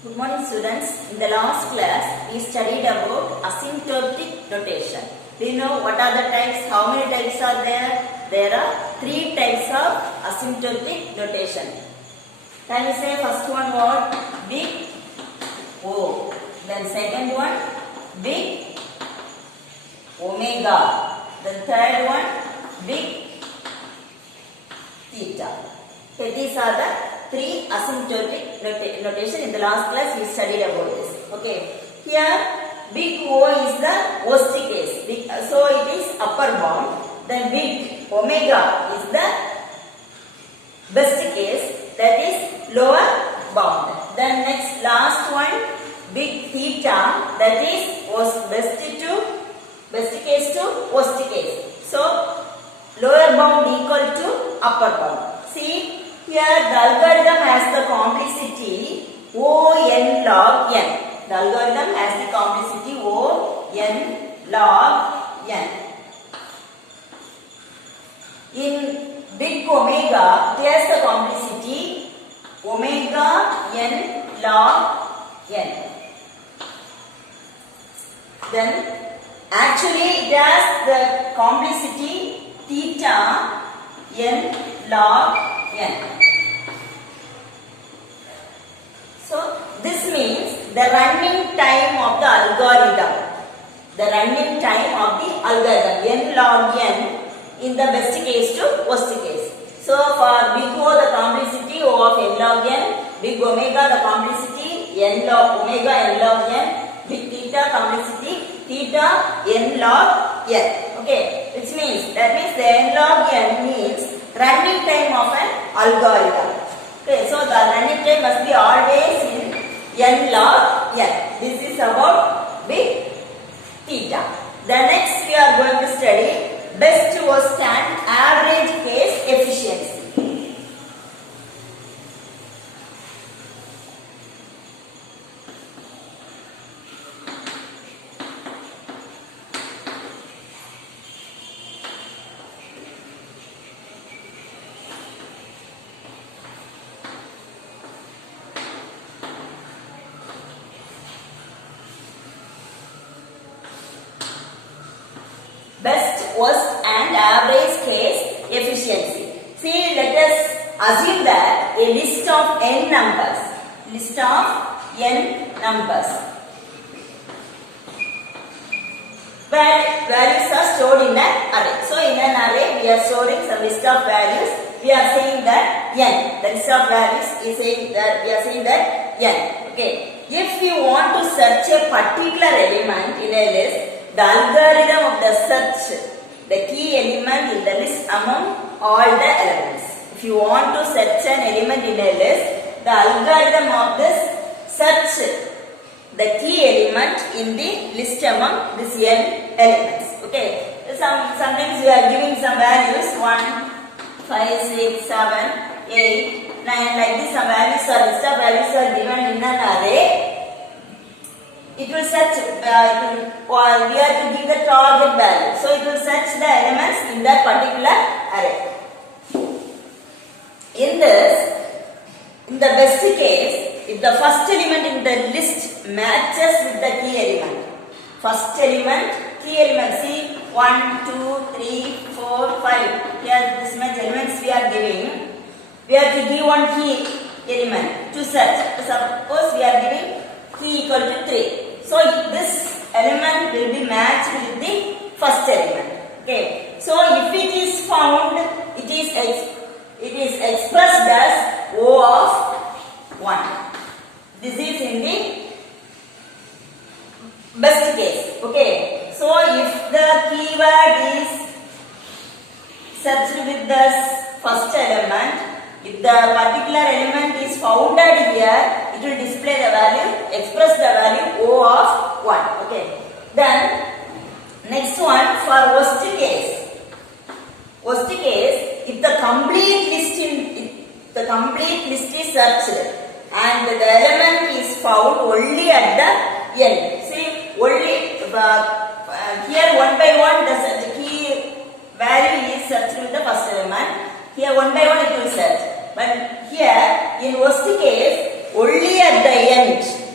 Good morning students. In the last class we studied about asymptotic notation. Do you know what are the types? How many types are there? There are 3 types of asymptotic notation. Can you say first one what? Big O. Then second one big omega. Then third one big theta. Okay, these are the 3 asymptotic notation. In the last class we studied about this. Okay, here big O is the worst case, so it is upper bound. Then big omega is the best case, that is lower bound. Then next last one big theta, that is best case to worst case. So lower bound equal to upper bound. See, here the algorithm has the complicity O(n) log n. The algorithm has the complicity O(n) log n. In big omega, it has the complicity omega n log n. Then actually it has the complicity theta n log n. So this means the running time of the algorithm. The running time of the algorithm n log n in the best case to worst case. So for big O the complicity O of n log n, big omega the complicity n log omega n log n, big theta complicity theta n log n. Okay, which means that means the n log n means running time of an algorithm. Okay, so the running time must be always in n log n. This is about big theta. The next we are going to study best, worst and average case efficiency. Best, worst and average case efficiency. See, let us assume that a list of n numbers. List of n numbers. Where values are stored in an array. So in an array we are storing some list of values. We are saying that n. The list of values is saying that we are saying that n. Okay. If we want to search a particular element in a list, the algorithm of the search, the key element in the list among all the elements. If you want to search an element in a list, the algorithm of this search the key element in the list among these n elements. Okay. Sometimes we are giving some values 1, 5, 6, 7, 8, 9, like this. Some values or list of values are given in an array. It will search, we are to give the target value. So it will search the elements in that particular array. In the best case, if the first element in the list matches with the key element. First element, key element, see 1, 2, 3, 4, 5. Here this much elements we are giving. We have to give one key element to search. Suppose we are giving key equal to 3. So this element will be matched with the first element. Okay. So if it is found, it is expressed as O of 1. This is in the best case. Okay. So if the keyword is searched with the first element, if the particular element is founded here, it will display the value, express the value O of 1. Okay. Then next one for worst case. Worst case, if the complete list is searched and the element is found only at the end. See, only here one by one the key value is searched with the first element. Here one by one it will search. But here in worst case only at the end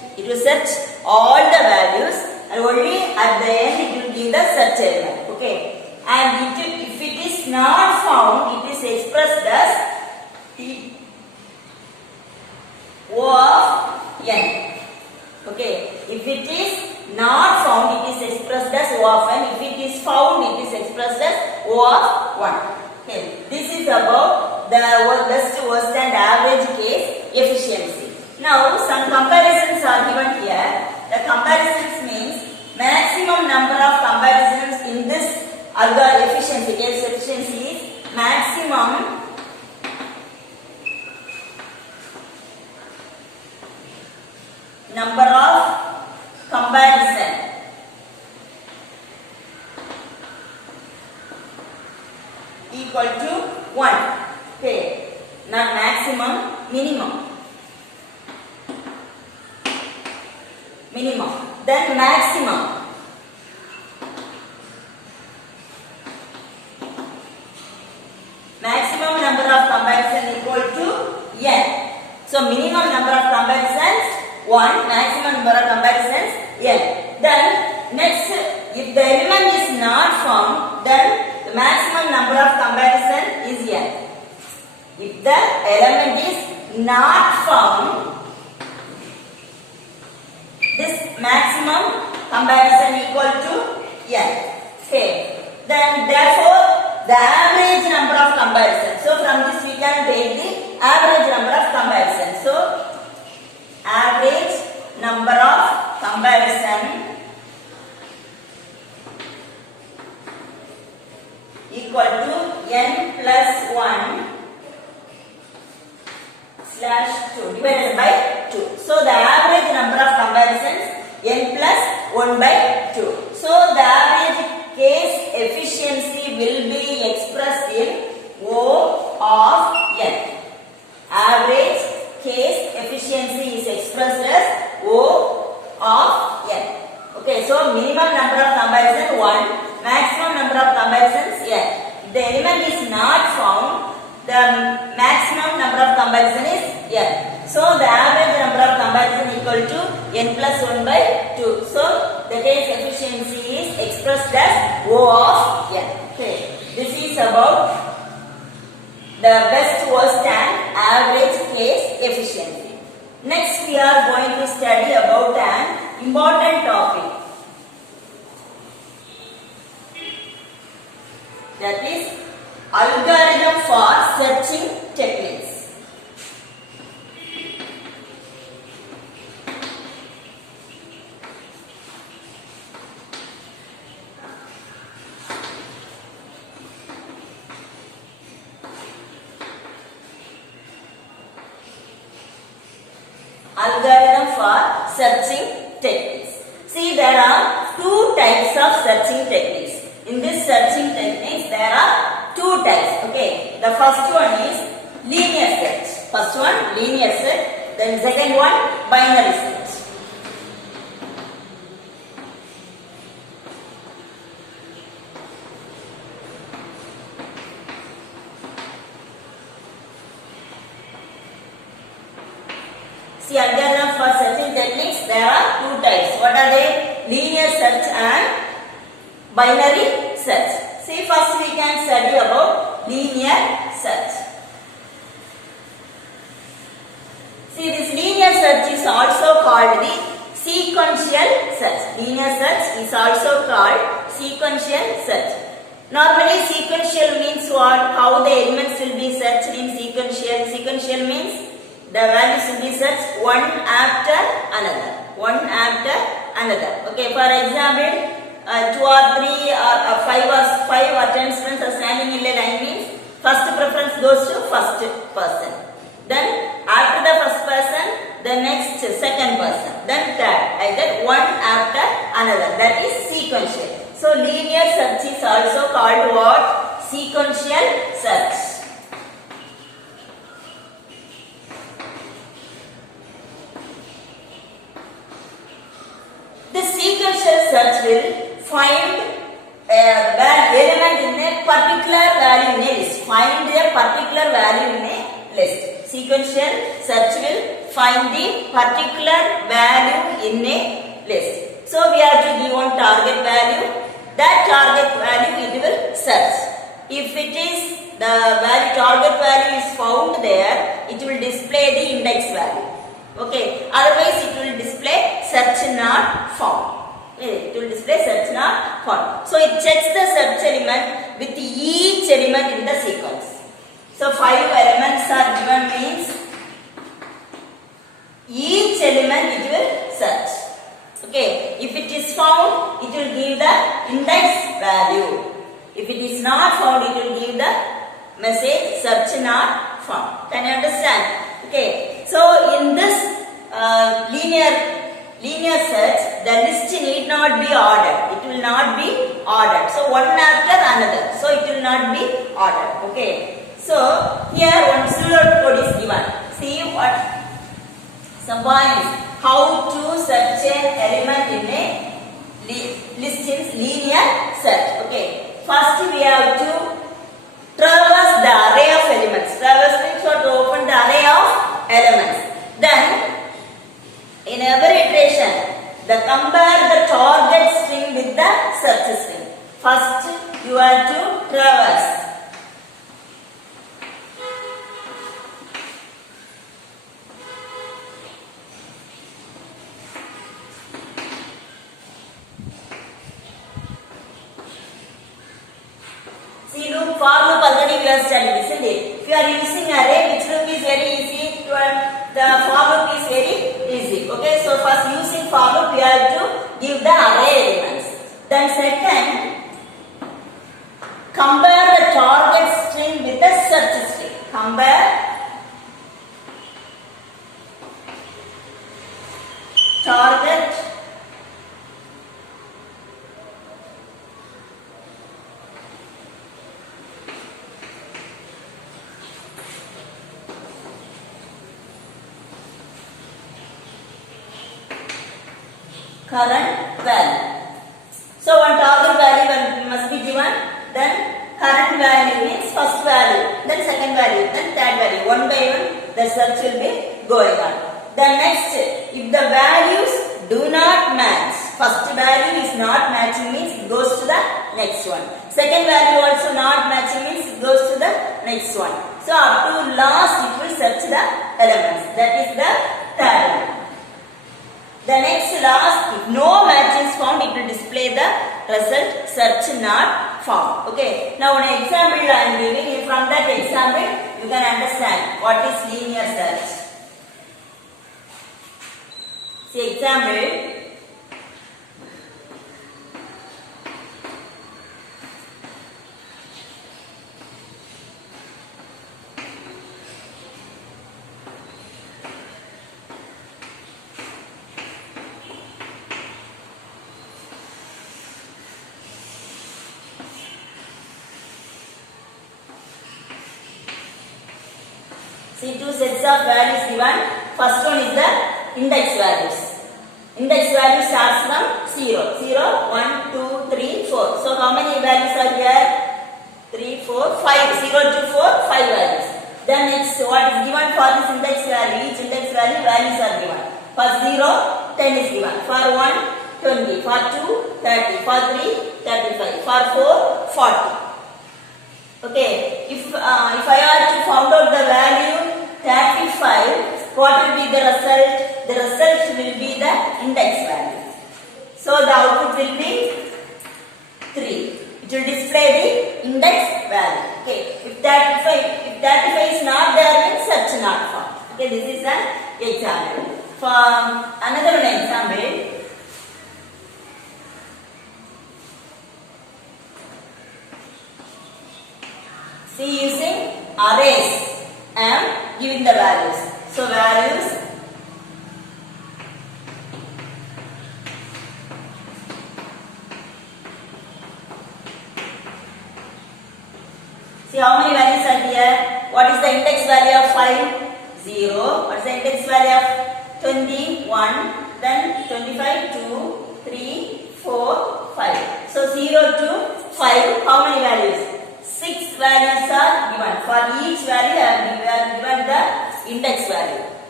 search all the values and only at the end it will give the search element. Okay. And if it is not found, it is expressed as O of n. Okay. If it is not found, it is expressed as O of n. If it is found, it is expressed as O of 1. Okay. This is about the best, worst and average case efficiency. Now some comparisons are given here. The comparisons means maximum number of comparisons in this efficiency, case efficiency is maximum number of comparison equal to 1. Okay, not maximum, minimum. Minimum. Then maximum. Maximum number of comparison equal to n. So minimum number of comparisons 1, maximum number of comparisons n. Then next, if the element is not found, then the maximum number of comparison is n. If the element is not found, this maximum comparison equal to n. Okay. Then therefore the average number of comparisons. So from this we can take the average number of comparisons. So average number of comparison equal to n plus 1 slash 2 divided by 2. So the average number of comparisons n plus 1 by 2. So the average case efficiency will be expressed in O of n. Average case efficiency is expressed as O of n. Okay, so minimum number of comparison 1, maximum number of comparisons n. If the element is not found, the maximum number of comparison is n. So the average number of comparison equal to n plus 1 by 2. So the case efficiency is expressed as O of n. Okay. This is about the best, worst and average case efficiency. Next we are going to study about an important topic. That is algorithm for searching techniques. Algorithm for searching techniques. See, there are two types of searching techniques. In this searching techniques, there are two types. Okay, the first one is linear search. First one linear search. Then second one binary search. See, algorithm for searching techniques, there are two types. What are they? Linear search and binary search. See, first we can study about linear search. See, this linear search is also called the sequential search. Linear search is also called sequential search. Normally, sequential means what? How the elements will be searched in sequential. Sequential means the values will be searched one after another. One after another. Okay, for example, 2 or 3 or 5 attendants are standing in a line means first preference goes to first person. Then after the first person, the next second person. Then third. Like that, one after another. That is sequential. So linear search is also called what? Sequential search. The sequential search will find element in a particular value in a list. Find a particular value in a list. Sequential search will find the particular value in a list. So we have to give one target value. That target value it will search. If it is the target value is found there, it will display the index value. Okay. Otherwise, it will display search not found. It will display search not found. So it checks the search element with each element in the sequence. So 5 elements are given means each element it will search. Okay. If it is found, it will give the index value. If it is not found, it will give the message search not found. Can you understand? Okay. So in this linear search, the list need not be ordered. It will not be ordered. So one after another. So it will not be ordered. Okay. So here one pseudo code is given. See what some points. How to search an element in a list in linear search. Okay. First we have to traverse the array of elements. Traverse means to open the array of elements. Then in every iteration, compare the target string with the search string. First you have to traverse. See, look, for loop already we are studying, isn't it? If you are using array, which loop is very easy? The for loop is very easy. Okay, so first using for loop, we have to give the array elements. Then second, compare the target string with the search string. Compare target current value. So one target value must be given. Then current value means first value, then second value, then third value. One by one the search will be going on. Then next, if the values do not match, first value is not matching means it goes to the next one. Second value also not matching means it goes to the next one. So up to last it will search the elements. That is the third one. The next last, if no match is found, it will display the result search not found. Okay. Now an example I am giving. From that example, you can understand what is linear search. See example. See, two sets of values given. First one is the index values. Index value starts from 0. 0, 1, 2, 3, 4. So how many values are here? 3, 4, 5. 0 to 4, 5 values. Then next, what is given for this index value? Each index value, values are given. For 0, 10 is given. For 1, 20. For 2, 30. For 3, 35. For 4, 40. Okay, if I had to find out the value 35, what will be the result? The result will be the index value. So the output will be 3. It will display the index value. Okay, if 35 is not there, then search not found. Okay, this is an example. For another example. See, using arrays, I am giving the values. So values see how many values are here. What is the index value of 5? 0. What is the index value of 21? Then 25, 2, 3, 4, 5. So 0 to 5, how many values? 6 values are given. For each value I have given the index value.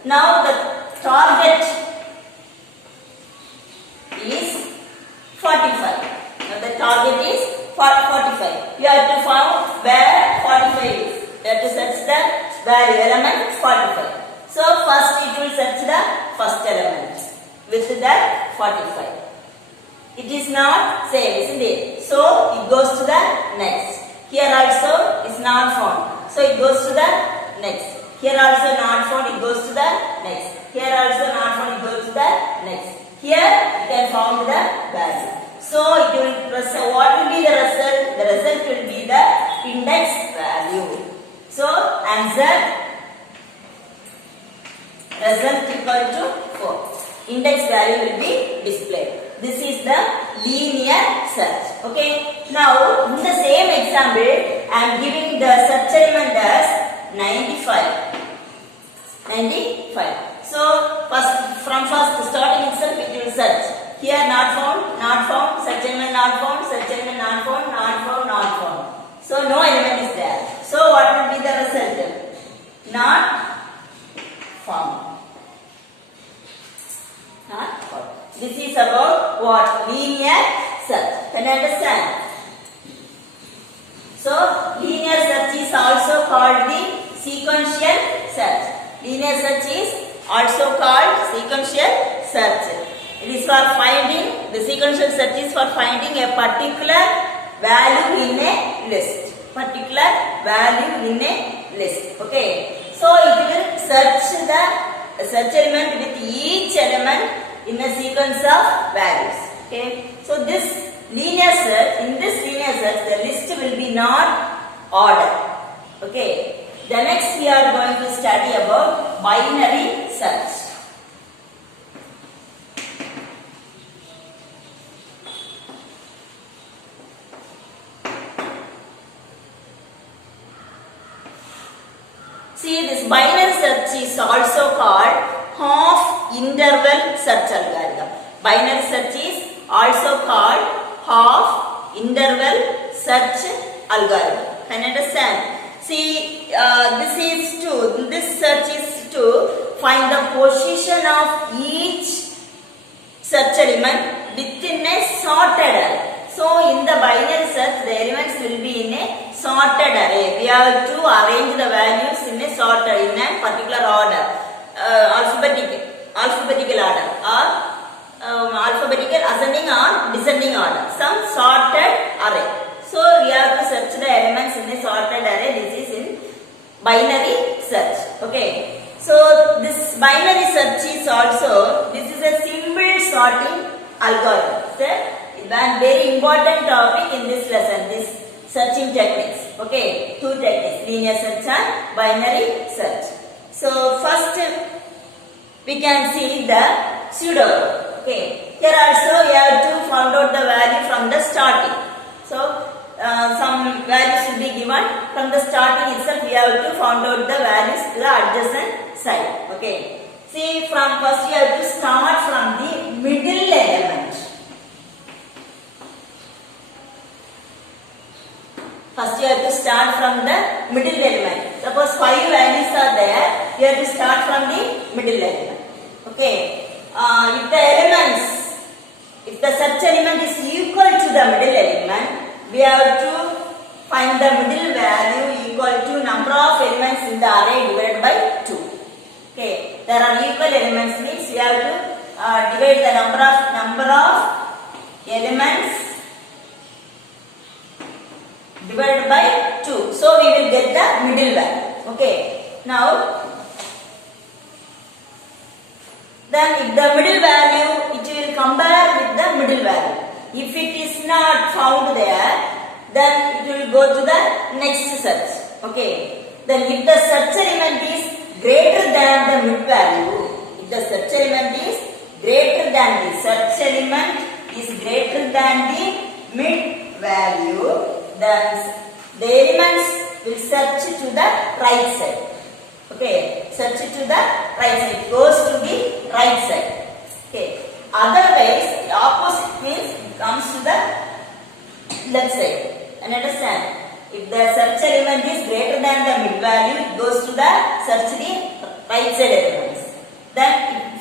Now the target is 45. Now the target is 45. You have to find where 45 is. You have to search the value element 45. So first it will search the first element with that 45. It is not same, isn't it? So it goes to the next. Here also is not found. So it goes to the next. Here also not found, it goes to the next. Here also not found, it goes to the next. Here you can find the value. So it will what will be the result? The result will be the index value. So answer result equal to 4. Index value will be displayed. This is the linear search. Okay. Now in the same example, I am giving the search element as 95. So from first starting itself it will search. Here not found, search element not found, search element not found. So no element is there. So what will be the result? Not found. Not found. This is about what? Linear search. Can you understand? So linear search is also called the sequential search. Linear search is also called sequential search. It is for finding, the sequential search is for finding a particular value in a list. Okay. So it will search the search element with each element in a sequence of values. Okay. So this linear search, in this linear search, the list will be not ordered. Okay. The next we are going to study about binary search. See, this binary search is also called half interval search algorithm. Binary search is also called half interval search algorithm. Can you understand? See, this search is to find the position of each search element within a sorted array. So in the binary search, the elements will be in a sorted array. We have to arrange the values in a particular order, alphabetical order, or alphabetical ascending or descending order. Some sorted array. So we have to search the elements in a sorted array. This is in binary search. Okay. So this binary search is also, this is a simple sorting algorithm. It's a very important topic in this lesson, this searching techniques. Okay, two techniques, linear search and binary search. So first we can see the pseudo. Okay, here also we have to find out the value from the starting. So some values will be given from the starting itself. We have to find out the values to the adjacent side. Okay, see, from first we have to start from the middle element. First you have to start from the middle element. Suppose 5 values are there, you have to start from the middle element. Okay. If the search element is equal to the middle element, we have to find the middle value equal to number of elements in the array divided by 2. Okay. There are equal elements means we have to divide the number of elements divided by 2. So we will get the middle value. Okay. Now, then if the middle value, it will compare with the middle value. If it is not found there, then it will go to the next search. Okay. Then if the search element is greater than the mid value, if the search element is greater than the mid value, then the elements will search to the right side. Okay, search to the right side. It goes to the right side. Okay. Otherwise, the opposite means it comes to the left side. And understand? If the search element is greater than the mid value, it goes to the search the right side elements.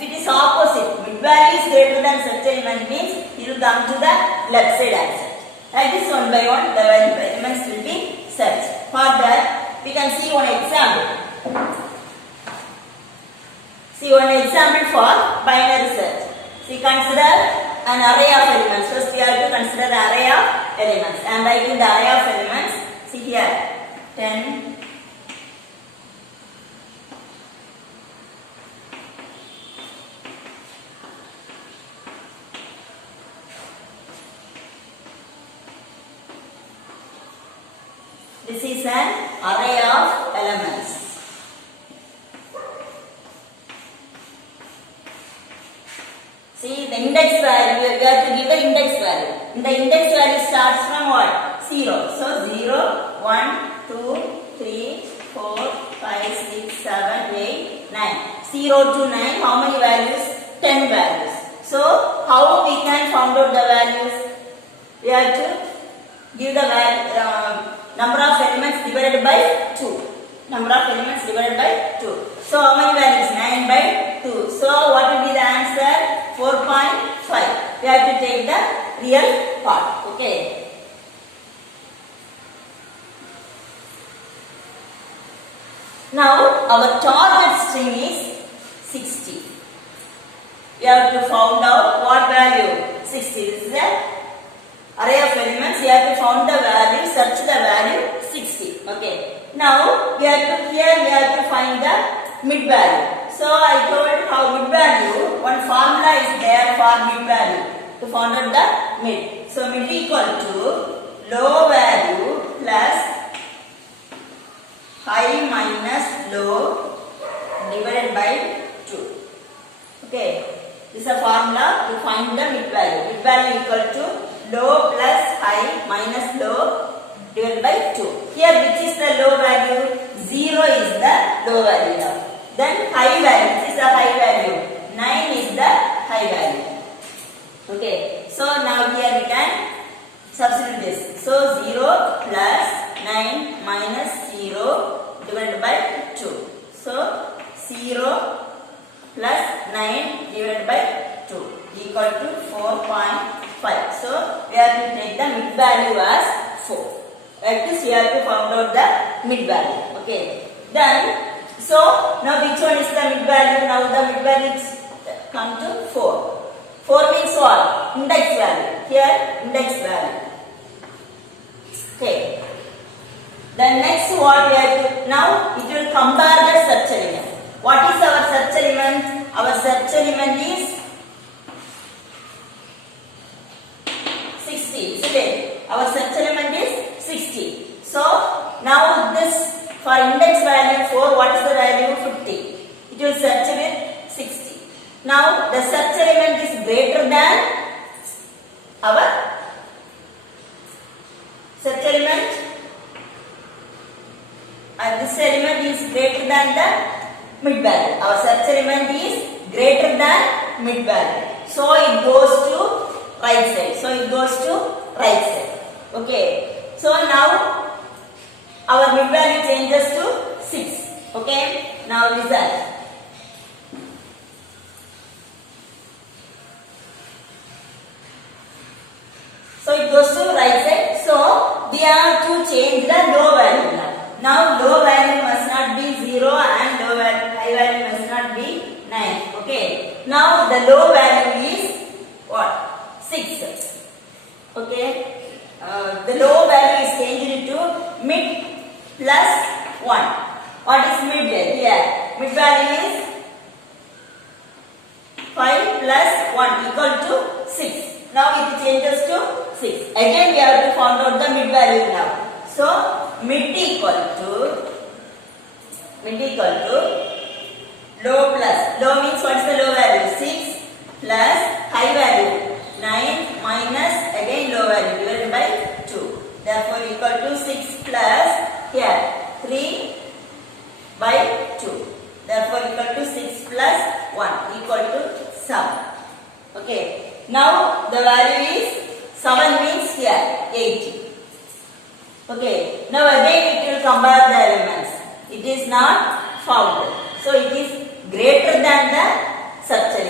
it is opposite, mid value is greater than search element means it will come to the left side answer. Like this, one by one the elements will be searched. For that we can see one example. See one example for binary search. See, consider an array of elements. First we have to consider the array of elements. I am writing the array of elements. See here, 10. This is an array of elements. See, the index value, we have to give the index value. The index value starts from what? 0. So 0, 1, 2, 3, 4, 5, 6, 7, 8, 9. 0 to 9, how many values? 10 values. So, how we can find out the values? We have to give the number of elements divided by 2. Number of elements divided by 2. So, how many values? 9 by 2. So, what will be the answer? 4.5. We have to take the real part. Okay. Now, our target string is 60. We have to find out what value? 60. This is the array of elements. We have to find the value, search the value 60. Okay. Now, we have to find the mid value. So, I told how mid value, one formula is there for mid value to find out the mid. So, mid equal to low value plus high minus low divided by 2. Okay. This is a formula to find the mid value. Mid value equal to low plus high minus low divided by 2. Here, which is the low value? 0 is the low value now. Then high value, this is the high value. 9 is the high value. Okay. So now here we can substitute this. So 0 plus 9 minus 0 divided by 2. So 0 plus 9 divided by 2 equal to 4.5. So we have to take the mid value as 4. Like this we have to find out the mid value. Okay. Then so now which one is the mid value? Now the mid value is come to 4. 4 means what? Index value. Here index value. Okay. Then next what we have to, now it will compare the search element. What is our search element? Our search element is 60. Isn't it? Our search element is 60. So now this for index value 4, what is the value? 50. It will search with 60. Now the search element is greater than our search element, and this element is greater than the mid value. Our search element is greater than mid value. So it goes to right side. So it goes to right side. Okay. So now our mid value changes to 6. Okay. Now result. So it goes to right side. So we have to change the low value now. Now low value must not be 0 and high value must not be 9. Okay. Now the low value is what? 6. Okay. The low value is changed to mid plus 1. What is mid here? Mid value is 5 plus 1 equal to 6. Now it changes to 6. Again we have to find out the mid value now. So mid equal to low plus. Low means what is the low value? 6 plus high value 9 minus again low value divided by 2. Therefore equal to 6 plus here 3 by 2. Therefore equal to 6 plus 1 equal to 7. Okay. Now the value is 7 means here 80. Okay. Now again it will compare the elements. It is not found. So it is greater than the search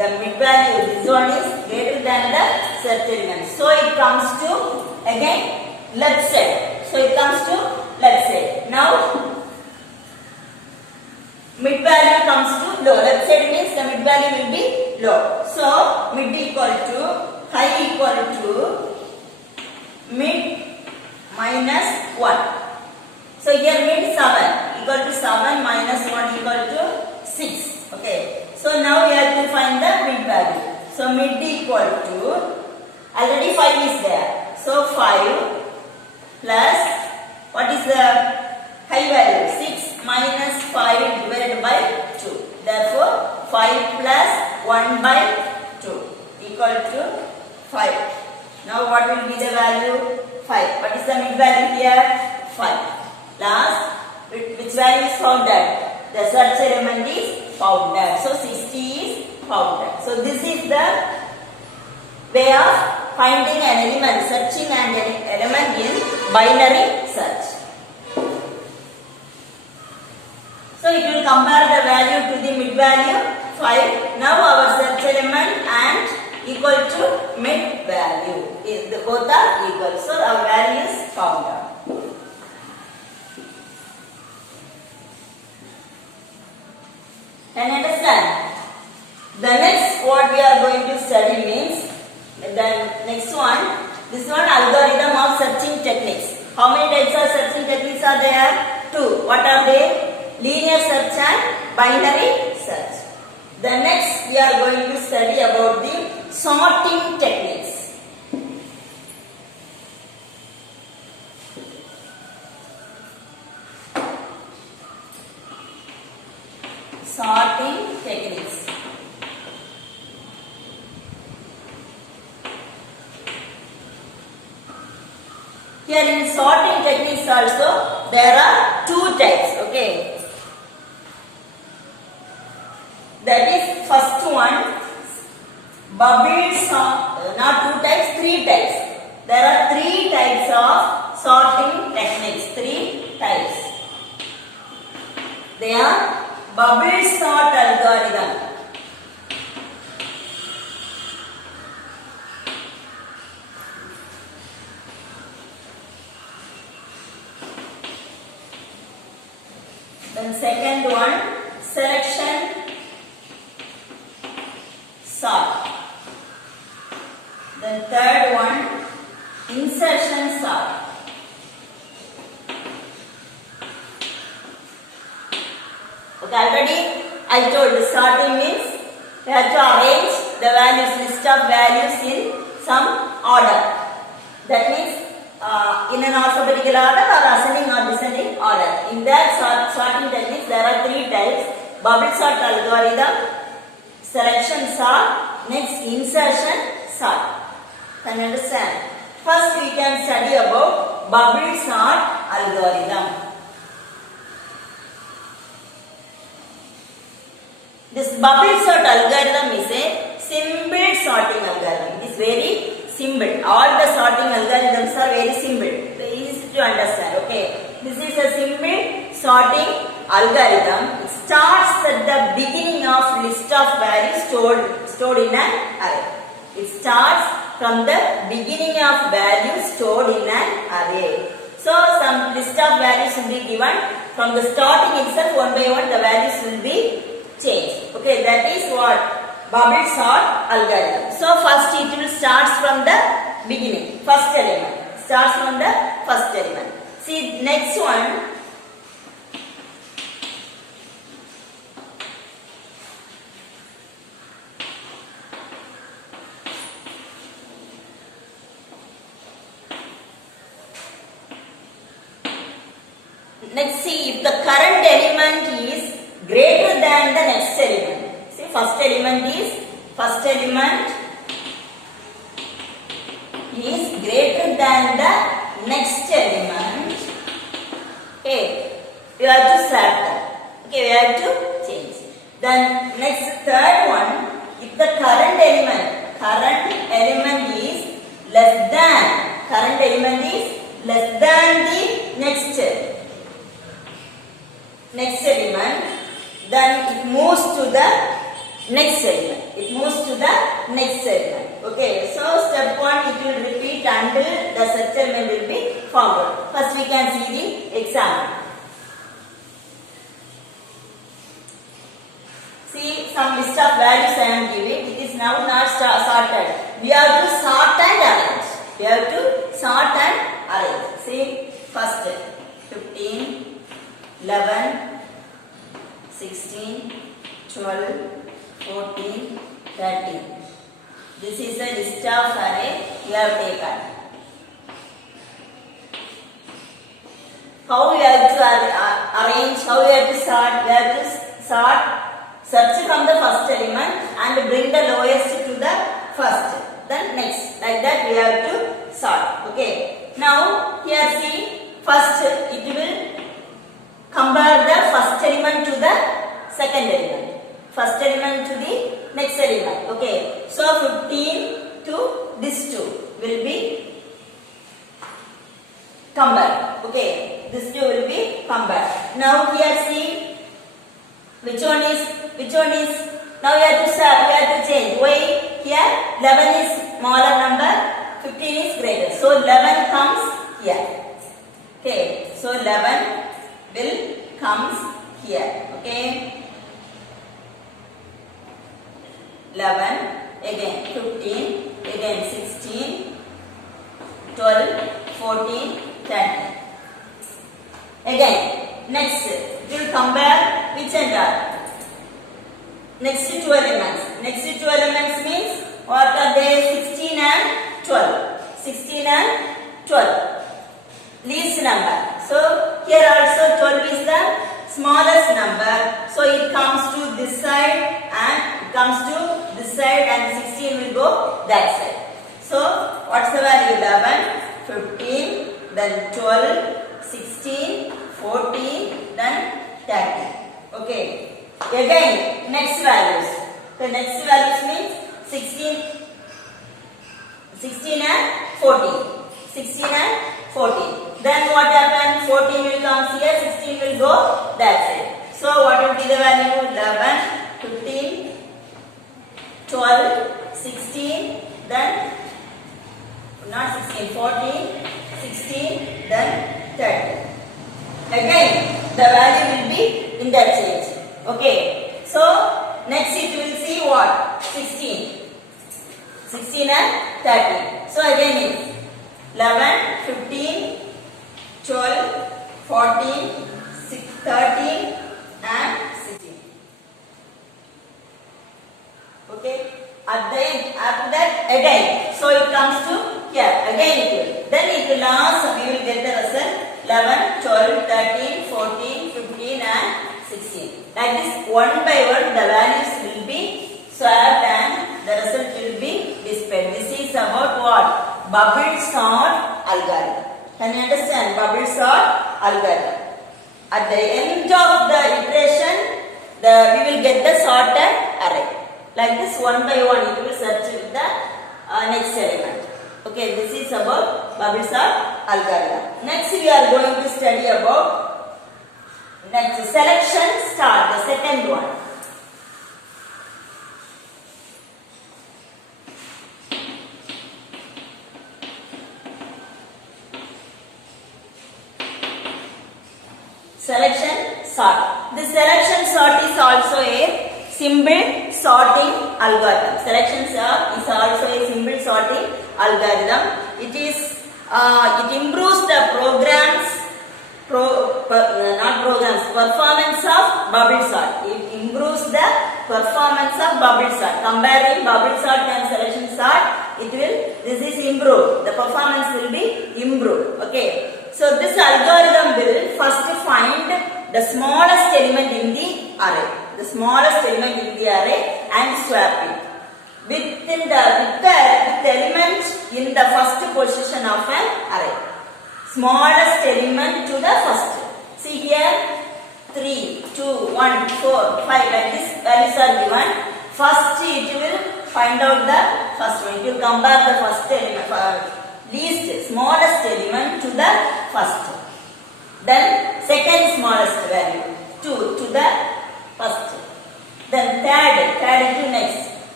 the mid value, this one is greater than the search element. So it comes to again left side. So it comes to left side. Now mid value comes to low. Left side means the mid value will be low. So mid equal to high equal to mid minus 1. So here mid 7 equal to 7 minus 1 equal to 6. Okay. So now we have to find the mid value. So mid equal to, already 5 is there. So 5 plus, what is the high value? 6 minus 5 divided by 2. Therefore 5 plus 1 by 2 equal to 5. Now what will be the value? 5. What is the mid value here? 5. Last, which value is found that? The search element is found that. So 60 is found that. So this is the way of finding an element, searching an element in binary search. So it will compare the value to the mid value 5. Now our search element and equal to mid value. Both are equal. So our value is found out. Can you understand? The next what we are going to study means, the next one, this one algorithm of searching techniques. How many types of searching techniques are there? 2. What are they? Linear search and binary search. The next we are going to study about the sorting techniques. Sorting techniques. Here in sorting techniques also there are 2 types. Okay. That is first one, bubble sort. Not 2 types, 3 types. There are 3 types of sorting techniques. 3 types. They are bubble sort algorithm. Then second one, selection sort. Then third one, insertion sort. Okay, already I told the sorting means we have to arrange the values, list of values in some order. That means in an alphabetical order or ascending or descending order. In that sorting techniques there are 3 types: bubble sort algorithm, selection sort, next insertion sort. Can you understand? First we can study about bubble sort algorithm. This bubble sort algorithm is a simple sorting algorithm. It is very simple. All the sorting algorithms are very simple. Very easy to understand. Okay. This is a simple sorting algorithm. It starts at the beginning of list of values stored in an array. It starts from the beginning of values stored in an array. So some list of values will be given. From the starting itself, one by one the values will be changed. Okay, that is what bubble sort algorithm. So first it will start from the beginning, first element. Starts from the first element. See next one. Next, see if the current element is greater than the next element. See, first element is greater than the next element. Okay, we have to swap that. Okay, we have to change. Then next third one, if the current element is less than the next element, then it moves to the next element. it moves to the next element. Okay, so step 1 it will repeat until the such element will be found. First we can see the example. See some list of values I am giving. It is now not sorted. We have to sort and arrange. We have to sort and arrange. See first 15, 11, 16, 12, 14, 13. This is a list of array you have taken. How we have to arrange, how we have to sort? We have to sort, search from the first element and bring the lowest to the first. Then next, like that we have to sort. Okay. Now here see, first it will compare the first element to the second element. First element to the next element. Okay. So 15 to this 2 will be compared. Okay. This 2 will be compared. Now here see which one is now we have to change. Why? Here 11 is smaller number, 15 is greater. So 11 comes here. Okay. So 11 will comes here. Okay. 11, again 15, again 16, 12, 14, 13. Again, next, we will compare which and all. Next two elements. Next two elements means, what are they? 16 and 12. 16 and 12. Least number. So, here also 12 is the smallest number. So, it comes to this side and it comes to this side and 16 will go that side. So, what's the value? 11, 15, then 12, 16, 14, then 13. Okay. Again, next values. The next values means 16 and 14. 16 and 14. Then what happened? 14 will come here, 16 will go that side. So, what will be the value? 11, 15, 12, 16, then not 16, 14, 16, then 13. Again, the value will be interchanged. Okay. So, next it will see what? 16. 16 and 13. So, again it's 11, 15, 12, 14, 13 and 16. Okay. At the end, after that again. So, it comes to here. Again it will. Then it will last, we will get the result 11, 12, 13, 14, 15 and 16. Like this, one by one, the values will be swapped and the result will be displayed. This is about what? Bubble sort algorithm. Can you understand? Bubble sort algorithm. At the end of the iteration, we will get the sorted array. Like this, one by one, it will search with the next element. Okay, this is about bubble sort algorithm. Next, we are going to study about next selection star, the second one. Selection sort. The selection sort is also a symbol sorting algorithm. Selection sort is also a symbol sorting algorithm. It is it improves the performance of bubble sort. It improves the performance of bubble sort. Comparing bubble sort and selection sort, this is improved. The performance will be improved. Okay. So this algorithm will first find the smallest element in the array. The smallest element in the array and swap it. With the element in the first position of an array. Smallest element to the first. See here 3, 2, 1, 4, 5 like this values are given. First it will find out the first one. It will compare the first element, least smallest element to the first. Then second smallest value 2 to the first. Then third to next.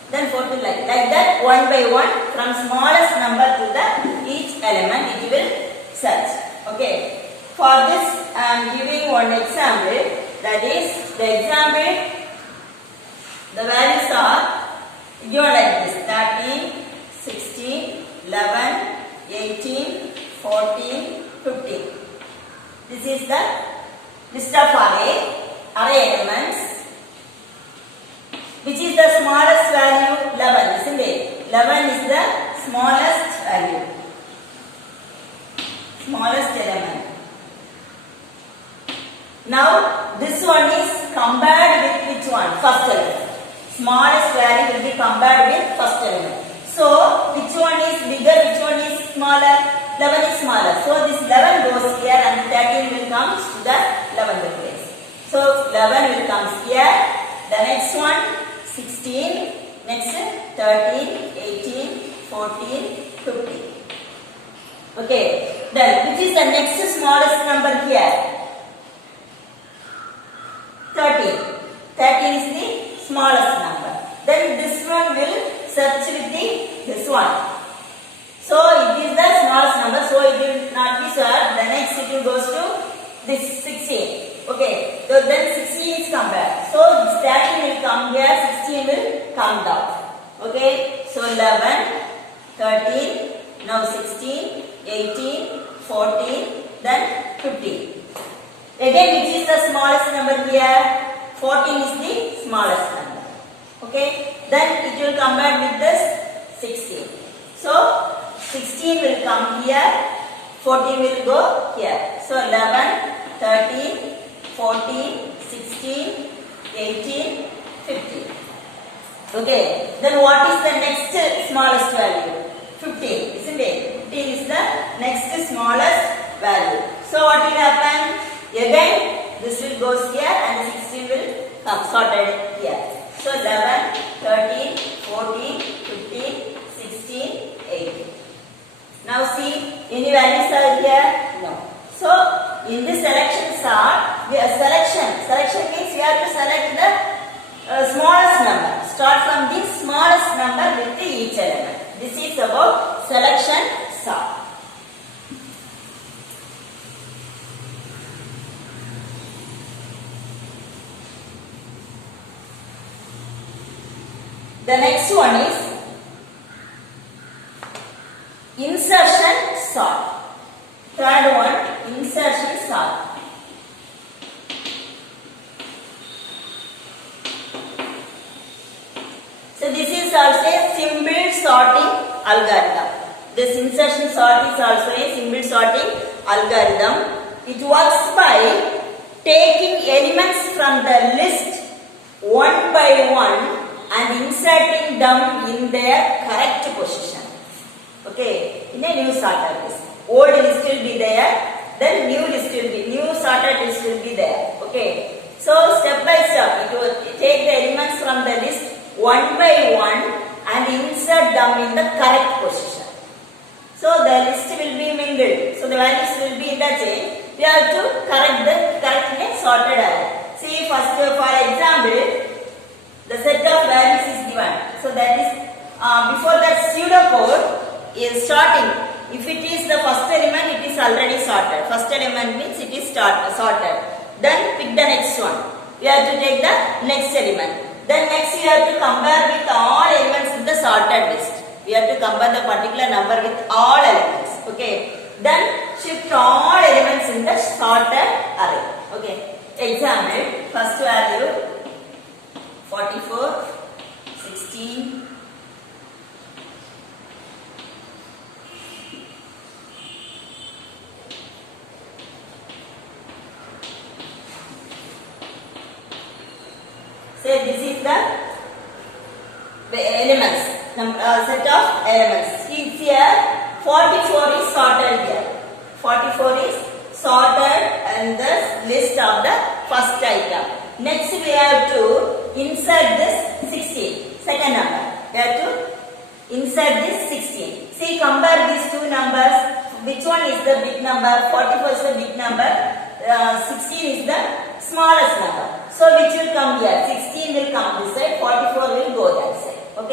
then 14 like that, one by one, from smallest number to the each element it will search. Okay. For this I am giving one example. That is the example. The values are given like this: 13, 16, 11, 18, 14, 15. This is the list of array elements. Which is the smallest value? 11, isn't it? 11 is the smallest value. Smallest element. Now, this one is compared with which one? First element. Smallest value will be compared with first element. So, which one is bigger? Which one is smaller? 11 is smaller. So, this 11 goes here and 13 will come to the 11th place. So, 11 will come here. The next one, 16, next 13, 18, 14, 15. Okay, then which is the next smallest number here? 13. 13 is the smallest number. Then this one will search with this one. So it is the smallest number, so it will not be searched. The next it will goes to this 16. Okay, so then 16 is come back. So 13 will come here, 16 will come down. Okay, so 11, 13, now 16, 18, 14, then 15. Again, which is the smallest number here? 14 is the smallest number. Okay, then it will come back with this 16. So 16 will come here, 14 will go here. So 11, 13, 14, 16, 18, 15. Okay, then what is the next smallest value? 15, isn't it? 15 is the next smallest value. So what will happen? Again, this will goes here and 16 will come sorted here. So 11, 13, 14, 15, 16, 18. Now see, any values are here? No. So in this selection sort, we have selection. Selection means we have to select the smallest number. Start from the smallest number with each element. This is about selection sort. The next one is insertion sort. Third one, insertion sort. So this is also a simple sorting algorithm. This insertion sort is also a simple sorting algorithm. It works by taking elements from the list one by one and inserting them in their correct position. Okay, in a new sorted list. Old list will be there, then new sorted list will be there. Okay, so step by step, it will take the elements from the list one by one and insert them in the correct position. So the list will be mingled. So the values will be interchanged. We have to correct in a sorted array. See, first for example, the set of values is given. So that is before that pseudocode is starting. If it is the first element, it is already sorted. First element means it is sorted. Then pick the next one. We have to take the next element. Then next we have to compare with all elements in the sorted list. We have to compare the particular number with all elements. Okay. Then shift all elements in the sorted array. Okay. Example, first value 44, 16, 'Say this is the elements, set of elements. Here 44 is sorted here. 44 is sorted in the list of the first item. Next we have to insert this 16, second number. We have to insert this 16. See, compare these two numbers. Which one is the big number? 44 is the big number. 16 is the smallest number. So which will come here? 16 will come this side, 44 will go that side. Okay.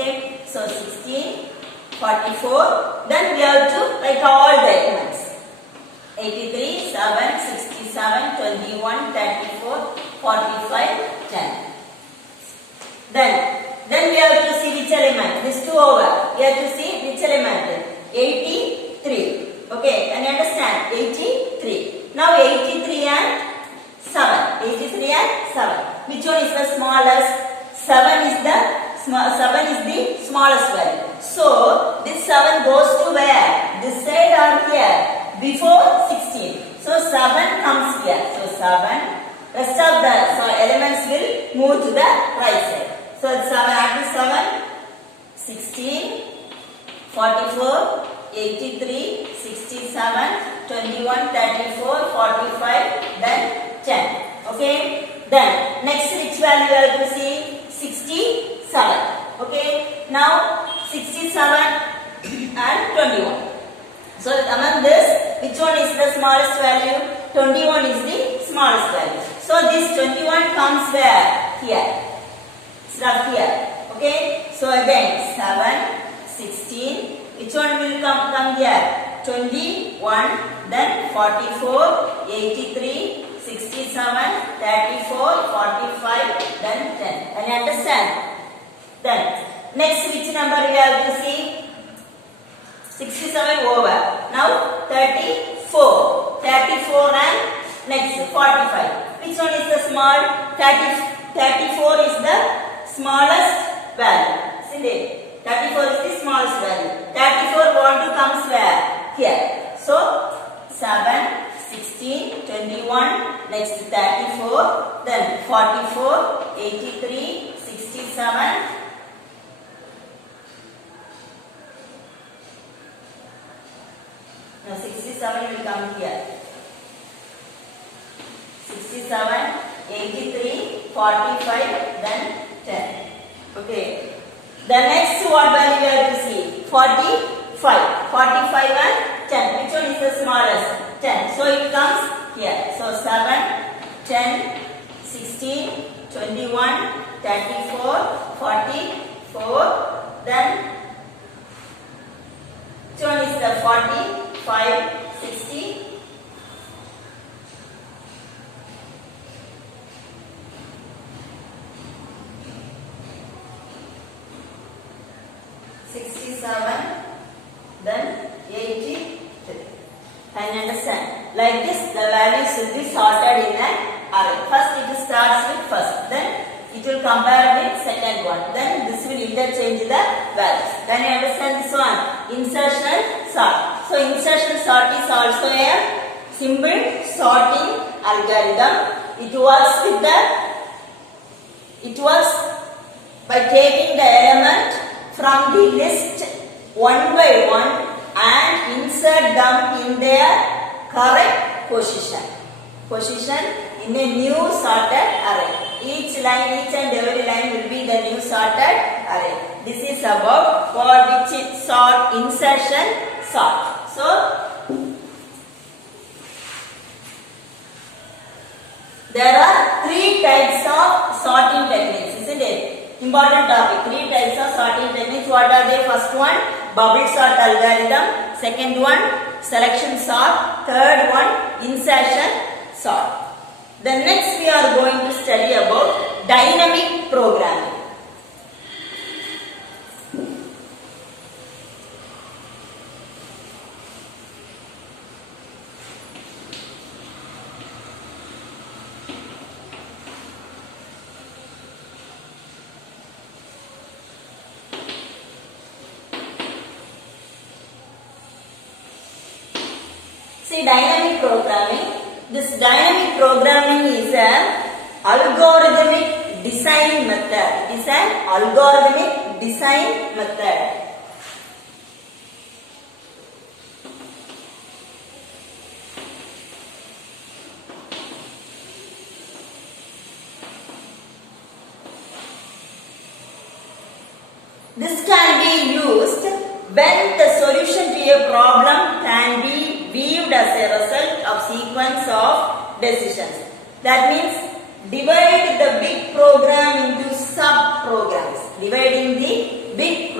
Okay, so 16, 44. Then we have to write all the elements. 83, 7, 67, 21, 34, 45, 10. Then we have to see which element. This 2 over. We have to see which element. 83. Okay, can you understand? 83. Now 83 and 7. 83 and 7. Which one is the smallest? 7 is the smallest value. So this 7 goes to where? This side or here? Before 16. So 7 comes here. So 7. Rest of the elements will move to the right side. So 7 add 7, 16, 44, 83, 67, 21, 34, 45, then 10. Okay. Then next which value we have to see? 67. Okay. Now 67 and 21. So among this, which one is the smallest value? 21 is the smallest value. So this 21 comes where? Here. Start here. Okay. So again 7, 16. Which one will come here? 21, then 44, 83, 67, 34, 45, then 10. Can you understand? Then next which number we have to see? 67 over. Now 34. 34 and next 45. Which one is the small? 34 is the smallest value. Isn't it? 34 is the smallest value. 34 want to comes where? Here. So 7, 16, 21, next 34, then 44, 83, 67. Now 67 will come here. 67, 83, 45, then 10. Okay. The next what value we have to see? 45. 45 and 10. Which one is the smallest? 10. So it comes here. So 7, 10, 16, 21, 34, 44. Then which one is the 45, 60? 67, then 83. Can you understand? Like this, the values will be sorted in an array. First it starts with first, then it will compare with second one. Then this will interchange the values. Can you understand this one? Insertion, sort. So insertion sort is also a simple sorting algorithm. It works by taking the element from the list one by one and insert them in their correct position in a new sorted array. Each and every line will be the new sorted array. This is about for which it sort, insertion, sort. So there are 3 types of sorting techniques, isn't it? Important topic. 3 types of sorting techniques. What are they? First one, bubble sort algorithm. Second one, selection sort. Third one, insertion sort. Then next we are going to study about dynamic programming. See, dynamic programming. This dynamic programming is an algorithmic design method. It is an algorithmic design method. This can be used when the solution to a problem can be viewed as a result of sequence of decisions. That means divide the big program into sub programs. Dividing the big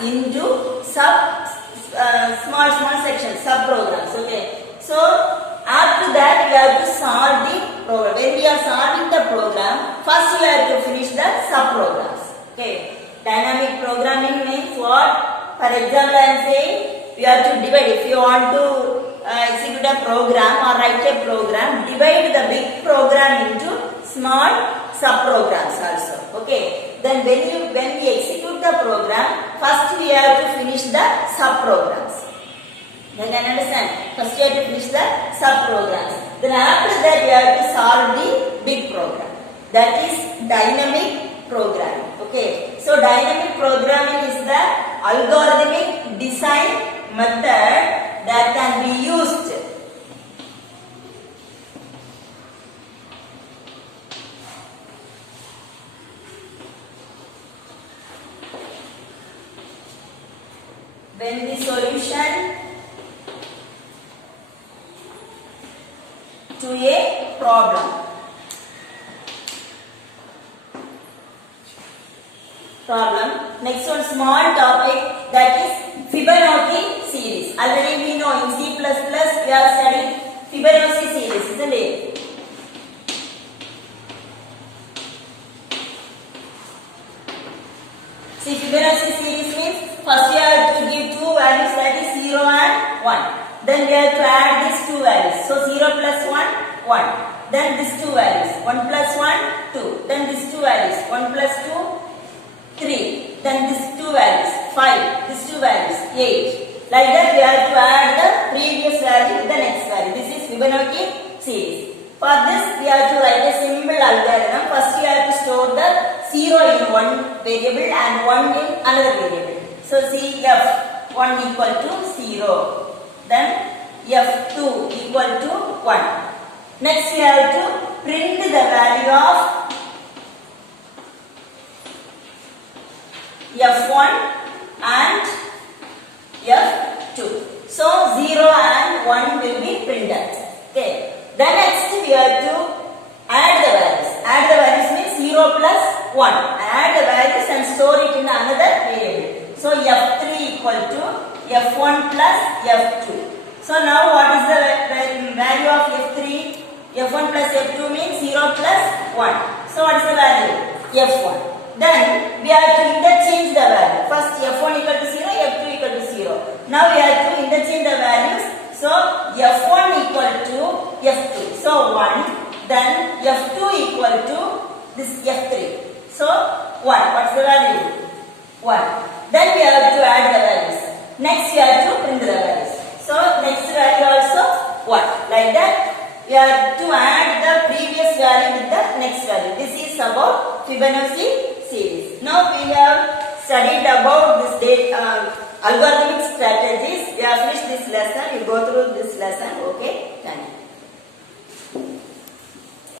into small sections, sub programs. Okay. So after that we have to solve the program. When we are solving the program, first we have to finish the sub programs. Okay. Dynamic programming means what? For example, I am saying we have to divide. If you want to execute a program or write a program, divide the big program into small sub programs also. Okay. Then when we execute the program, first we have to finish the sub programs. Then you can understand. First we have to finish the sub programs. Then after that we have to solve the big program. That is dynamic programming. Okay. So dynamic programming is the algorithmic design method that can be used when the solution to a problem. Next one, small topic, that is Fibonacci series. Already we know in C++ we have studied Fibonacci series, isn't it? See, Fibonacci series means first we have to give two values, that is 0 and 1. Then we have to add these two values. So 0 plus 1, 1. Then these two values, 1 plus 1, 2. Then these two values, 1 plus 2, 3. Then these two values, 5. These two values, 8. Like that we have to add the previous value with the next value. This is Fibonacci series. For this we have to write a simple algorithm. First we have to store the 0 in one variable and 1 in another variable. So see, f1 equal to 0. Then f2 equal to 1. Next we have to print the value of f1 and f2. So 0 and 1 will be printed. Okay. Then next we have to add the values. Add the values means 0 plus 1. Add the values and store it in another variable. So f3 equal to f1 plus f2. So now what is the value of f3? f1 plus f2 means 0 plus 1. So what is the value? f1. Then we have to interchange the value. First f1 equal to 0, f2 equal to 0. Now we have to interchange the values. So f1 equal to f2. So 1. Then f2 equal to this f3. So 1. What's the value? 1. Then we have to add the values. Next we have to print the values. So next value also 1. Like that we have to add the previous value with the next value. This is about Fibonacci series. Now we have studied about this algorithmic strategies. We have finished this lesson. We go through this lesson. Okay.